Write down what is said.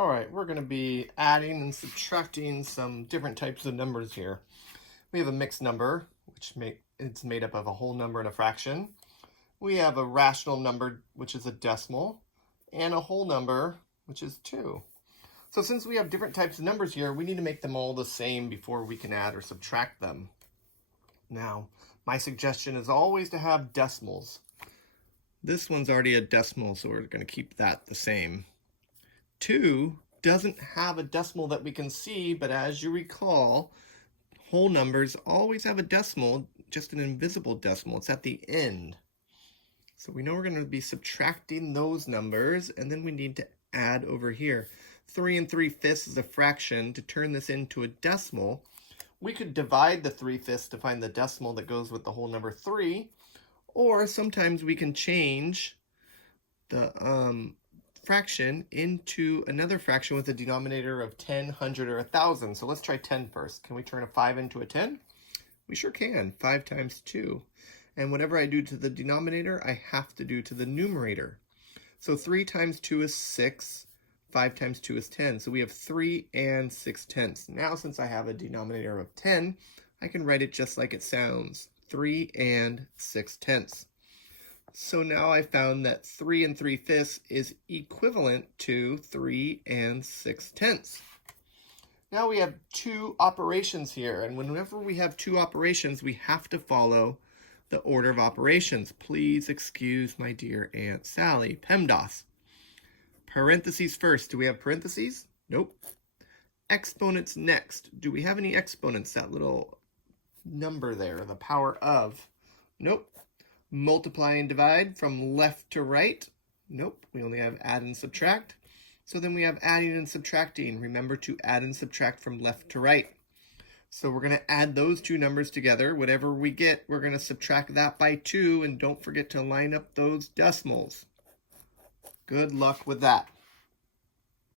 All right, we're going to be adding and subtracting some different types of numbers here. We have a mixed number, which it's made up of a whole number and a fraction. We have a rational number, which is a decimal, and a whole number, which is 2. So since we have different types of numbers here, we need to make them all the same before we can add or subtract them. Now, my suggestion is always to have decimals. This one's already a decimal, so we're going to keep that the same. 2 doesn't have a decimal that we can see, but as you recall, whole numbers always have a decimal, just an invisible decimal. It's at the end. So we know we're going to be subtracting those numbers, and then we need to add over here. 3 3/5 is a fraction. To turn this into a decimal, we could divide the 3/5 to find the decimal that goes with the whole number 3, or sometimes we can change the fraction into another fraction with a denominator of 10, 100, or 1,000. So let's try 10 first. Can we turn a 5 into a 10? We sure can. 5 times 2. And whatever I do to the denominator, I have to do to the numerator. So 3 times 2 is 6. 5 times 2 is 10. So we have 3 and 6/10. Now, since I have a denominator of 10, I can write it just like it sounds. 3 and 6/10. So now I found that 3 3/5 is equivalent to 3 and 6/10. Now we have two operations here, and whenever we have two operations, we have to follow the order of operations. Please excuse my dear Aunt Sally. PEMDAS. Parentheses first. Do we have parentheses? Nope. Exponents next. Do we have any exponents? That little number there, the power of. Nope. Multiply and divide from left to right. Nope, we only have add and subtract. So then we have adding and subtracting. Remember to add and subtract from left to right. So we're going to add those two numbers together. Whatever we get, we're going to subtract that by 2, and don't forget to line up those decimals. Good luck with that.